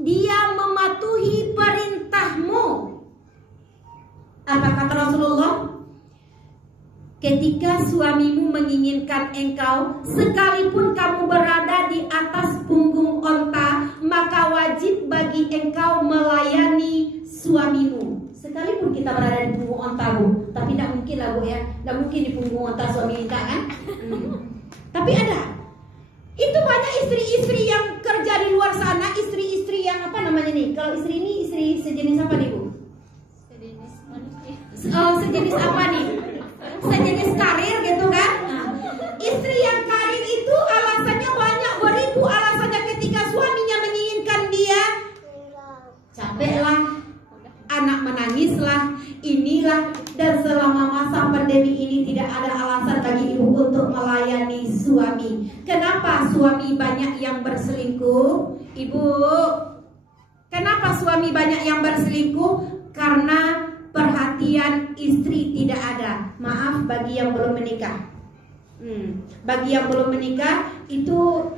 dia mematuhi perintahmu. Apa kata Rasulullah? Ketika suamimu menginginkan engkau, sekalipun kamu berada di atas punggung onta, maka wajib bagi engkau melayani suamimu. Sekalipun kita berada di punggung onta, Bu. Tapi tidak mungkin lah, Bu, ya. Tidak mungkin di punggung onta suami kita, kan? Tapi ada. Itu banyak istri-istri yang kerja di luar sana, istri-istri yang apa namanya nih? Kalau istri ini istri sejenis apa nih, Bu? Sejenis apa nih? Sejenis karir gitu kan? Istri yang karir itu alasannya banyak, beribu alasannya. Ketika suaminya menginginkan dia, capek lah, anak menangislah, inilah. Dan selama masa pandemi ini tidak ada alasan bagi ibu untuk melayani suami. Kenapa suami banyak yang berselingkuh? Ibu, kenapa suami banyak yang berselingkuh? Karena perhatian istri tidak ada. Maaf bagi yang belum menikah. Bagi yang belum menikah itu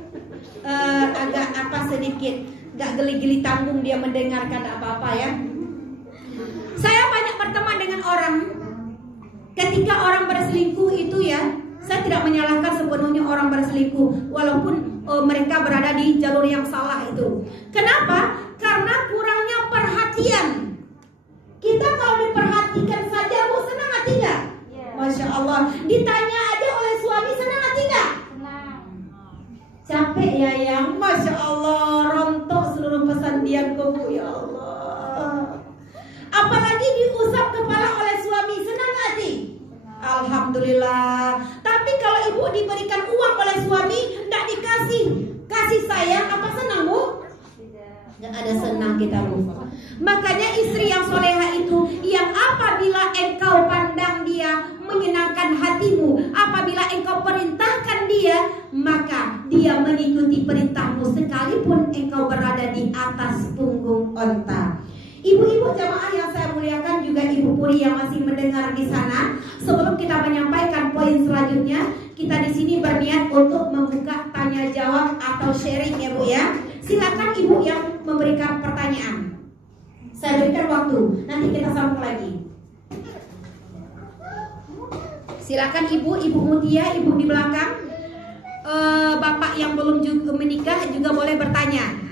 agak apa sedikit, gak geli-geli tanggung dia mendengarkan apa-apa ya. Saya banyak berteman dengan orang. Ketika orang berselingkuh itu ya, saya tidak menyalahkan sepenuhnya orang berselingkuh, walaupun mereka berada di jalur yang salah itu. Kenapa? Karena kurangnya perhatian. Kita kalau diperhatikan saja, Bu, senang hati gak? Masya Allah. Ditanya aja oleh suami, senang hati gak? Capek ya yang, Masya Allah, rontok seluruh pesandianku, Bu, ya Allah. Apalagi diusap kepala oleh suami, senang hati? Alhamdulillah. Tapi kalau ibu diberikan uang oleh suami, tidak dikasih kasih sayang, apa senang, Bu? Tidak ada senang kita, Bu. Makanya istri yang soleha itu yang apabila engkau pandang dia menyenangkan hatimu, apabila engkau perintahkan dia, maka dia mengikuti perintahmu sekalipun engkau berada di atas punggung onta. Ibu-ibu jamaah yang saya muliakan, juga Ibu Puri yang masih mendengar di sana. Sebelum kita menyampaikan poin selanjutnya, kita di sini berniat untuk membuka tanya jawab atau sharing ya, Bu, ya. Silakan Ibu yang memberikan pertanyaan. Saya berikan waktu, nanti kita sambung lagi. Silakan Ibu Mutia, Ibu di belakang. Bapak yang belum juga menikah juga boleh bertanya.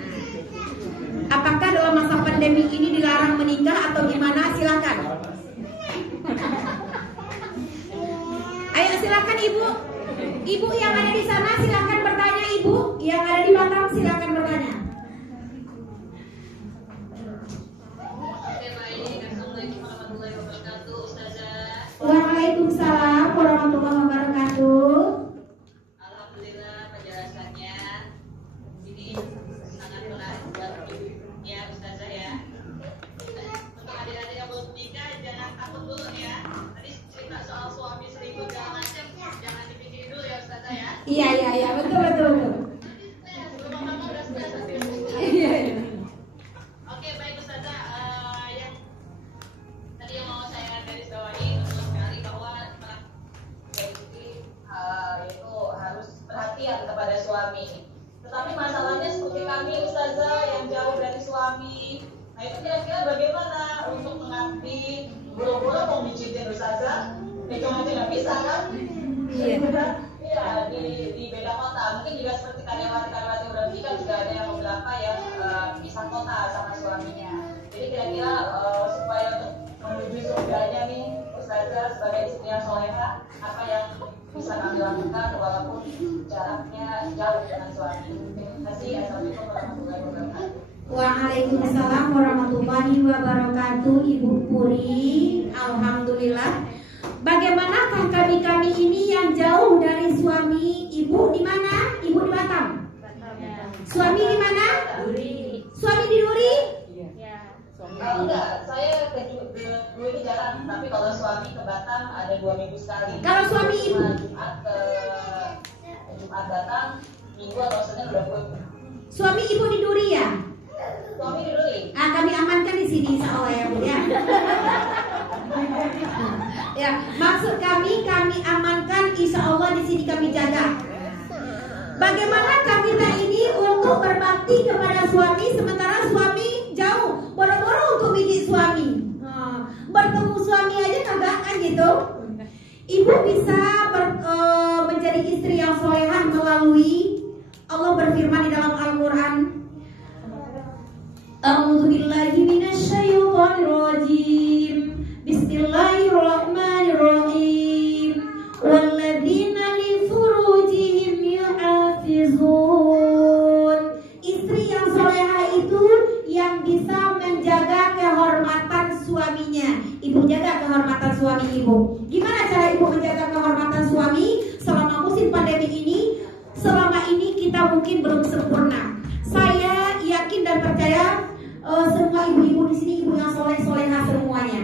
Apakah dalam masa pandemi ini dilarang menikah atau gimana? Silakan. Ayo silakan Ibu. Ibu yang ada di sana silakan bertanya, Ibu. Yang ada di belakang silakan bertanya. Waalaikumsalam warahmatullahi wabarakatuh. Alhamdulillah penjelasannya. Ini sangat menarik buat ya Ustazah ya. Untuk adik-adik yang belum menikah jangan takut dulu ya. Tadi cerita soal suami selingkuh jangan dipikirin dulu ya Ustazah ya. Iya betul. Sebelum mama udah stres nanti. Iya. Oke baik Ustazah. Yang tadi yang mau saya garis bawahi betul sekali bahwa yaitu harus perhatian kepada suami. Tetapi masalahnya seperti kami Ustazah yang jauh dari suami. Nah itu kira-kira bagaimana untuk mengabdi? Buru-buru mau mijitin Ustazah, itu aja nggak bisa kan? Iya di beda kota. Mungkin juga seperti karyawati-karyawati udah menikah juga ada yang beberapa yang pisah kota sama suaminya. Jadi kira-kira supaya untuk menuju surganya nih Ustazah sebagai istri yang soleha, apa yang bisa kami lakukan walaupun jaraknya jauh dengan suami. Terima kasih. Assalamualaikum warahmatullahi wabarakatuh. Waalaikumsalam warahmatullahi wabarakatuh. Ibu Puri, alhamdulillah. Bagaimanakah kami ini yang jauh dari suami? Ibu di mana? Ibu di Batam. Suami di mana? Duri. Suami di Duri? Iya. Enggak, saya ke Duri jarang, tapi kalau suami ke Batam ada 2 minggu sekali. Kalau suami ibu? Jumat datang, Minggu atau Senin udah pulang. Suami ibu di Duri ya? Suami di Duri. Kami amankan di sini insya Allah ya, Bu, ya. Ya, maksud kami amankan insya Allah di sini kami jaga. Bagaimana kita ini untuk berbakti kepada suami sementara suami bisa menjadi istri yang solehah melalui Allah berfirman di dalam Al-Quran, A'udzubillahi minasyaitonirrajim. Bismillahirrahmanirrahim. Walladzina li furujihim yuhafizun. Istri yang solehah itu yang bisa menjaga kehormatan suaminya. Ibu jaga kehormatan suami ibu. Gimana cara ibu menjaga kehormatan suami selama musim pandemi ini? Selama ini kita mungkin belum sempurna. Saya yakin dan percaya semua ibu-ibu di sini ibu yang soleh-solehah semuanya.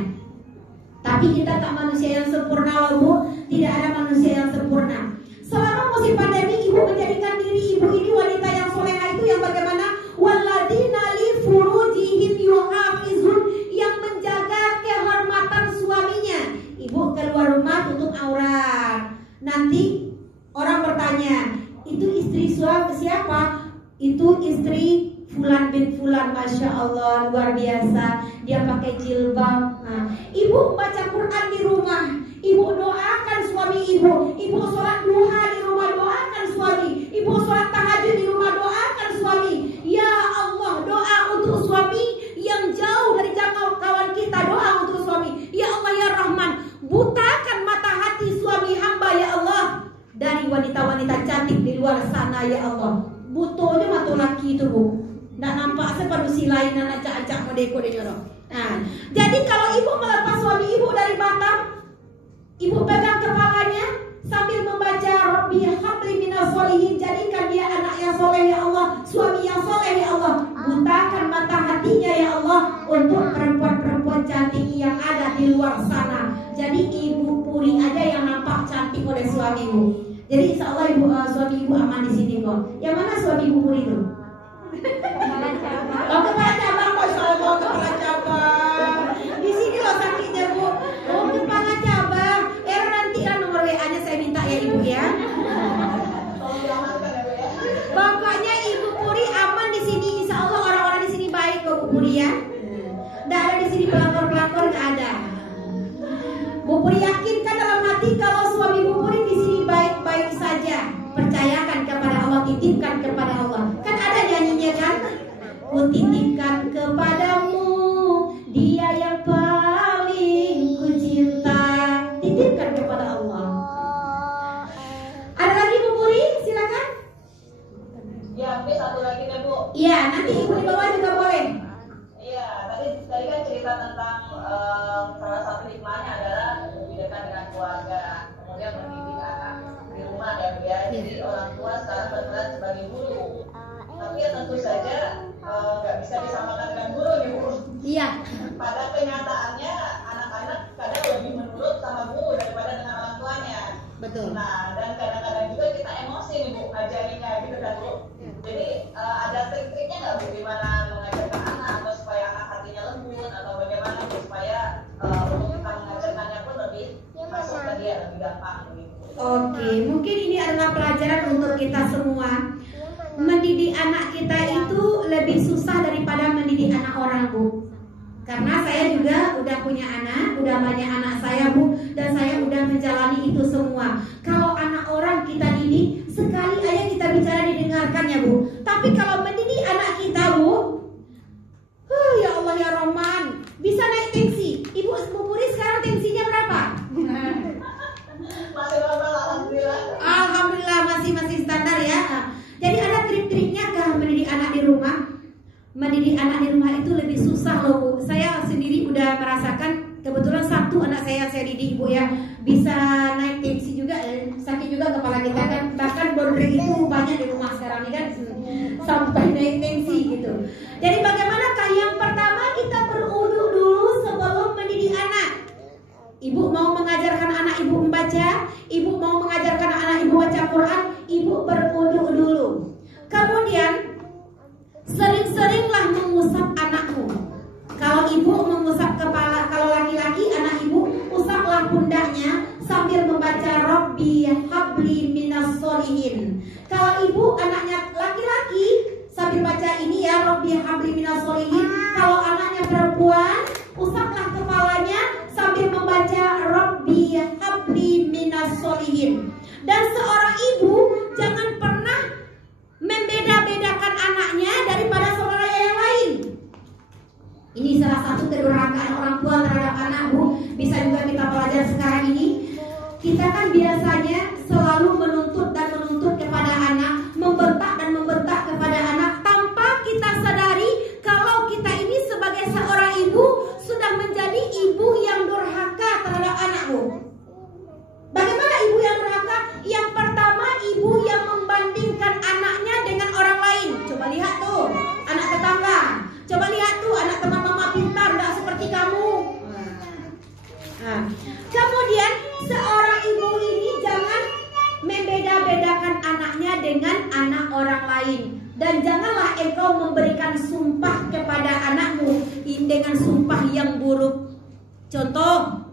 Tapi kita tak manusia yang sempurna loh Bu. Tidak ada manusia yang sempurna. Selama musim pandemi ibu menjadikan diri ibu ini wanita yang solehah itu yang bagaimana? Walladzina li furujihim yuhafizun, yang menjaga kehormatan suaminya. Ibu keluar rumah tutup aurat. Nanti orang bertanya, itu istri suami siapa? Itu istri Fulan bin Fulan, Masya Allah, luar biasa. Dia pakai jilbab. Nah, ibu baca Quran di rumah, ibu doakan suami ibu. Ibu sholat duha di rumah, doakan suami. Ibu sholat tahajud di rumah, doakan suami. Ya Allah, doa untuk suami yang jauh dari jangkauan kita, doa untuk suami. Ya Allah ya Rahman, butakan mata hati suami hamba ya Allah dari wanita-wanita cantik di luar sana ya Allah. Butuhnya mata laki itu Bu. Nggak nampak sepadusi lain anak acak-acak modeko de jorok. Nah, jadi kalau ibu melepas suami ibu dari batang, ibu pegang kepalanya sambil membaca Rabbi habli minas solihin, jadikan dia anak yang soleh ya Allah, suami yang soleh ya Allah. Butakan mata hatinya ya Allah untuk perempuan-perempuan cantik yang ada di luar sana. Jadi ibu Puri aja yang nampak cantik oleh suami ibu. Jadi insya Allah ibu suami ibu aman di sini kok. Yang mana suami ibu Puri itu? Oh, kepala cabang, Masya Allah, kepala cabang. Di sini loh sakitnya Bu. Oh, kepala cabang. Nanti nomor WA-nya saya minta ya Ibu ya. Pokoknya Ibu Puri aman di sini. Insya Allah orang-orang di sini baik kok Bu Puri ya. Nggak ada di sini pelakor-pelakor, nggak ada. Bu Puri yakinkan dalam hati kalau suami Bu Puri di sini baik-baik saja. Percayakan kepada Allah, titipkan kepada Allah. Kan ada nyanyinya kan? Ku titipkan kepadamu dia yang paling ku cinta. Titipkan kepada Allah. Ada lagi Bu Puri? Silakan. Ya, mungkin satu lagi deh Bu. Iya, nanti Ibu di bawah juga boleh. Iya, tadi kan cerita tentang salah satu hikmahnya adalah lebih dekat dengan keluarga, kemudian mendidik anak di rumah ya Bu ya. Jadi orang tua sekarang berperan sebagai guru. Tapi ya tentu saja nggak bisa disamakan dengan guru nih Bu. Iya. Pada kenyataannya anak-anak kadang lebih menurut sama guru daripada dengan orang tuanya. Betul. Nah, dan kadang-kadang juga kita emosi nih Bu, ngajarinya gitu kan Bu. Jadi ada trik-triknya nggak Bu gimana mengajarkan anak atau supaya anak hatinya lembut atau bagaimana Bu supaya untuk kita mengajarkannya pun lebih masuk ke dia lebih gampang gitu. Oke, mungkin ini adalah pelajaran untuk kita semua. Mendidik anak kita itu lebih susah daripada mendidik anak orang Bu. Karena saya juga udah punya anak, udah banyak anak saya Bu, dan saya udah menjalani itu semua. Kalau anak orang kita didik, sekali aja kita bicara didengarkannya Bu. Tapi kalau mendidik anak kita Bu, ya Allah ya Rahman, bisa naik tensi. Ibu Puri sekarang tensinya berapa? Masih normal alhamdulillah. Alhamdulillah masih standar ya. Jadi ada trik-triknya kah mendidik anak di rumah? Mendidik anak di rumah itu lebih susah loh Bu. Saya sendiri udah merasakan, kebetulan satu anak saya didik Bu ya, bisa naik tensi juga, sakit juga kepala kita kan. Bahkan bondreng itu banyak di rumah sekarang ini kan, sampai naik tensi gitu. Jadi bagaimanakah? Yang pertama kita berwudu dulu sebelum mendidik anak. Ibu mau mengajarkan anak ibu membaca, ibu mau mengajarkan anak ibu baca Quran, ibu berwudu dulu. Kemudian sering-seringlah mengusap anakmu. Kalau ibu mengusap kepala, kalau laki-laki anak ibu usaplah pundaknya sambil membaca Rabbi habli minas solihin. Kalau ibu anaknya laki-laki sambil baca ini ya Rabbi habli ibu jangan pernah membeda-bedakan anaknya daripada saudara yang lain. Ini salah satu kedurhakaan orang tua terhadap anak, Bu. Bisa juga kita pelajari sekarang ini. Kita kan biasanya selalu menuntut kepada anak, membentak kepada anak tanpa kita sadari kalau kita ini sebagai seorang ibu sudah menjadi ibu yang durhaka terhadap anak, Bu. Bagaimana ibu yang durhaka? Yang pertama, ibu yang membandingkan anaknya dengan orang lain. Coba lihat tuh, anak tetangga. Coba lihat tuh, anak teman mama pintar, tidak seperti kamu. Nah, kemudian seorang ibu ini jangan membeda-bedakan anaknya dengan anak orang lain. Dan janganlah engkau memberikan sumpah kepada anakmu dengan sumpah yang buruk. Contoh,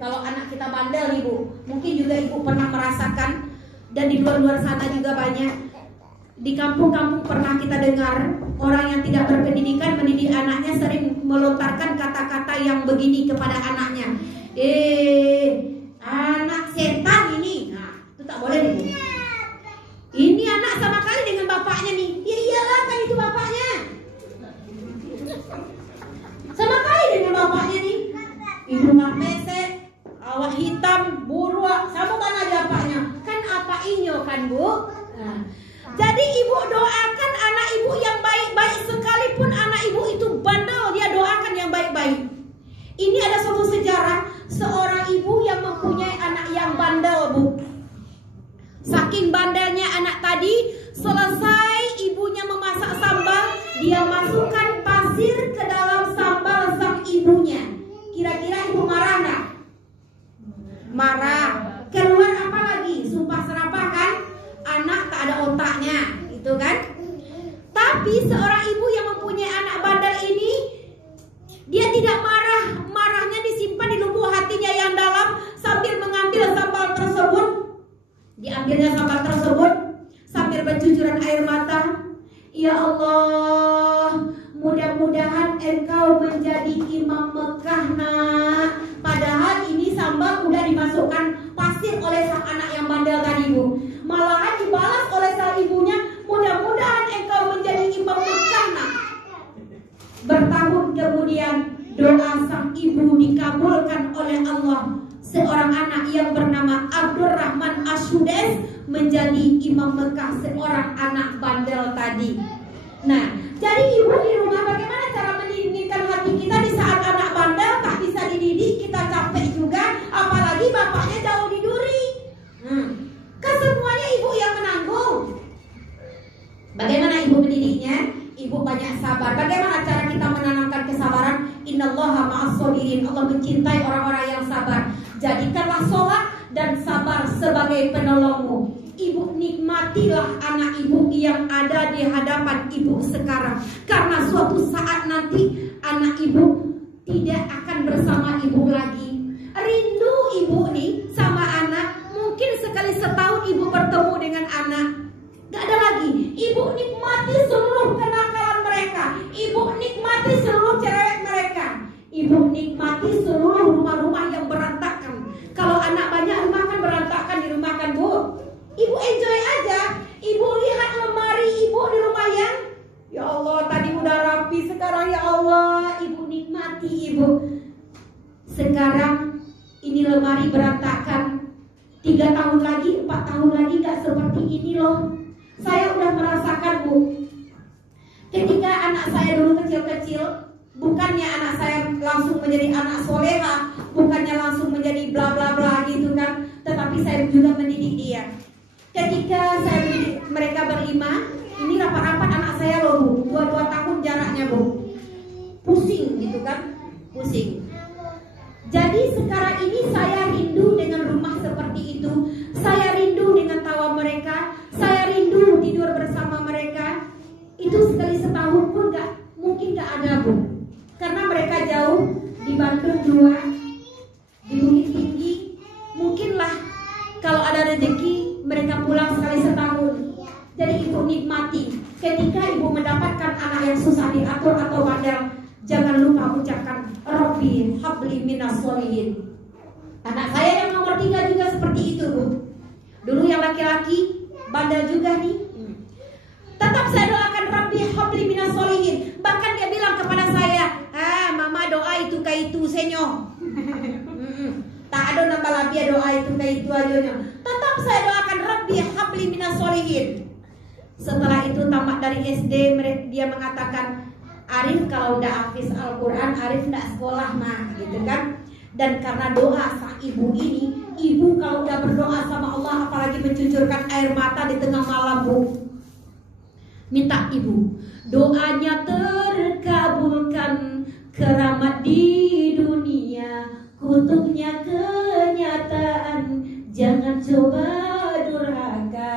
kalau anak kita bandel, ibu, mungkin juga ibu pernah merasakan, dan di luar sana juga banyak. Di kampung-kampung pernah kita dengar orang yang tidak berpendidikan mendidik anaknya sering melontarkan kata-kata yang begini kepada anaknya. Anak setan ini. Nah, itu tak boleh nih. Ini anak sama kali dengan bapaknya nih. Ya iyalah, kan itu bapaknya. Sama kali dengan bapaknya nih. Ibu mak pesek, awak hitam, buruak, sama kan ada bapaknya. Kan apa inyo kan, Bu? Nah, jadi ibu doakan anak ibu yang baik-baik, sekalipun anak ibu itu bandel, dia doakan yang baik-baik. Ini ada suatu sejarah seorang ibu yang mempunyai anak yang bandel, Bu. Saking bandelnya anak tadi, selesai ibunya memasak sambal, dia masukkan pasir ke dalam sambal sang ibunya. Kira-kira ibu marah nggak? Marah. Keluar apa lagi? Sumpah serapah kan? Anak tak ada otaknya, itu kan? Tapi seorang ibu yang mempunyai anak bandel ini, dia tidak marah. Marahnya disimpan di lubuk hatinya yang dalam sambil mengambil sambal tersebut. Diambilnya sambal tersebut sambil bercucuran air mata. Ya Allah, mudah-mudahan engkau menjadi imam Mekah, nak. Padahal ini sambal udah dimasukkan pasir oleh sang anak yang bandel tadi, Bu. Malahan dibalas oleh sang ibunya, mudah-mudahan engkau menjadi imam Mekah, nak. Bertahun kemudian doa sang ibu dikabulkan oleh Allah. Seorang anak yang bernama Abdurrahman Ashudes menjadi imam Mekah, seorang anak bandel tadi. Nah, jadi ibu di rumah bagaimana cara mendidikkan hati kita di saat anak bandel tak bisa dididik, kita capek juga, apalagi bapaknya jauh di duri. Kesemuanya ibu yang menanggung. Bagaimana ibu mendidiknya? Ibu banyak sabar. Bagaimana cara kita menanamkan kesabaran? Innallaha ma'as-shabirin. Allah mencintai orang-orang yang sabar. Jadikanlah sholat dan sabar sebagai penolongmu. Ibu nikmatilah anak ibu yang ada di hadapan ibu sekarang. Karena suatu saat nanti anak ibu tidak akan bersama ibu lagi. Rindu ibu nih sama anak. Mungkin sekali setahun ibu bertemu dengan anak. Gak ada lagi. Ibu nikmati seluruh kenakalan mereka. Ibu nikmati seluruh cerewet mereka. Ibu nikmati seluruh rumah-rumah yang berantakan. Kalau anak banyak rumah kan berantakan di rumah kan, Bu. Ibu enjoy aja. Ibu lihat lemari ibu di rumah yang, ya Allah, tadi udah rapi, sekarang ya Allah, ibu nikmati ibu. Sekarang ini lemari berantakan. 3 tahun lagi, 4 tahun lagi gak seperti ini loh. Saya udah merasakan, Bu. Ketika anak saya dulu kecil-kecil, bukannya anak saya langsung menjadi anak soleha, bukannya langsung menjadi bla bla bla gitu kan, tetapi saya juga mendidik dia. Ketika saya mendidik mereka berlima, ini rapat-rapat anak saya loh, Bu. 2 tahun jaraknya, Bu. Pusing gitu kan, pusing. Jadi sekarang ini saya rindu dengan rumah seperti itu. Saya rindu dengan tawa mereka. Saya rindu tidur bersama mereka. Itu sekali setahun pun mungkin gak ada, Bu. Karena mereka jauh di Bandung 2, di Bukit Tinggi. Mungkinlah kalau ada rezeki mereka pulang sekali setahun. Jadi ibu nikmati. Ketika ibu mendapatkan anak yang susah diatur atau bandel, jangan lupa ucapkan Rabbi habli minas sholihin. Anak saya yang nomor 3 juga seperti itu, Bu. Dulu yang laki-laki bandel juga nih. Tetap saya doakan Rabbi habli minas solihin. Bahkan dia bilang kepada saya, mama doa itu kayak itu senyo. Tak ada nambah lagi doa itu kayak itu aja. Tetap saya doakan Rabbi habli minas solihin. Setelah itu tamat dari SD, dia mengatakan, Arif kalau udah hafiz Al-Quran, Arif nggak sekolah mah, gitu kan? Dan karena doa sang ibu ini, ibu kalau udah berdoa sama Allah, apalagi mencucurkan air mata di tengah malam, Bu, minta ibu doanya terkabulkan, keramat di dunia, kutuknya kenyataan, jangan coba durhaka.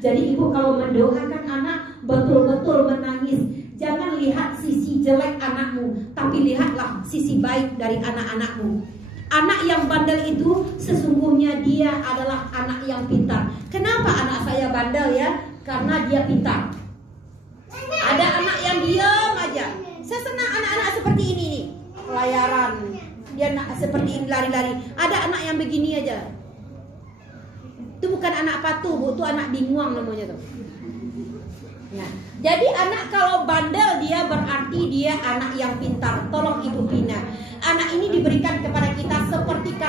Jadi ibu kalau mendoakan anak betul-betul menangis. Jangan lihat sisi jelek anakmu, tapi lihatlah sisi baik dari anak-anakmu. Anak yang bandel itu sesungguhnya dia adalah anak yang pintar. Kenapa anak saya bandel ya? Karena dia pintar. Ada anak yang diam aja. Saya senang anak-anak seperti ini nih, pelayaran. Dia seperti ini lari-lari. Ada anak yang begini aja. Itu bukan anak patuh, Bu, itu anak binguang namanya tuh. Nah, jadi anak kalau bandel dia berarti dia anak yang pintar. Tolong Ibu Pina, anak ini diberikan kepada kita seperti